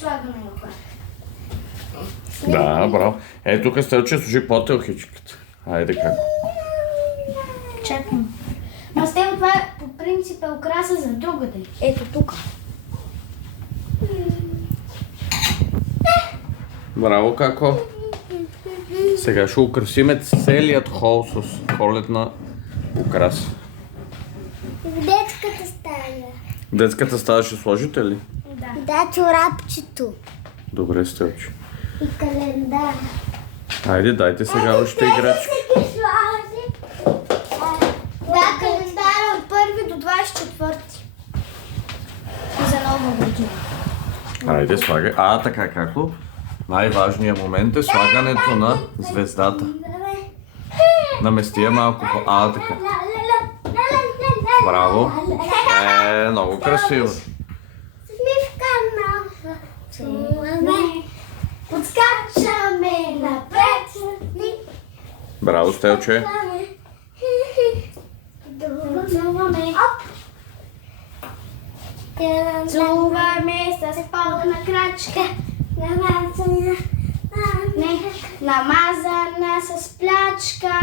слагаме охлад. Да, браво. Ето тук Стелче служи по-телхичката. Хайде как. Чакам. Ма с теб това по принцип е украса за другаде. Ето тук. Браво, како. Сега ще украсиме целият хол с коледна украса. В детската стая. Детската стая ще сложите ли? Да. Да, чорапчето. Добре, Стелче. И календар. Хайде, дайте сега още играчки. Да, календара от 1 до 24. За нова година. Хайде, слагай. Така како? Най-важният момент е слагането на звездата. Намести я малко по... така. Браво. Много красиво. Смивка нова. Чуваме. Подскачаме напред. Браво, Стелче. Целуваме. Целуваме с пълна крачка. Намазана. Не, намазана с плячка.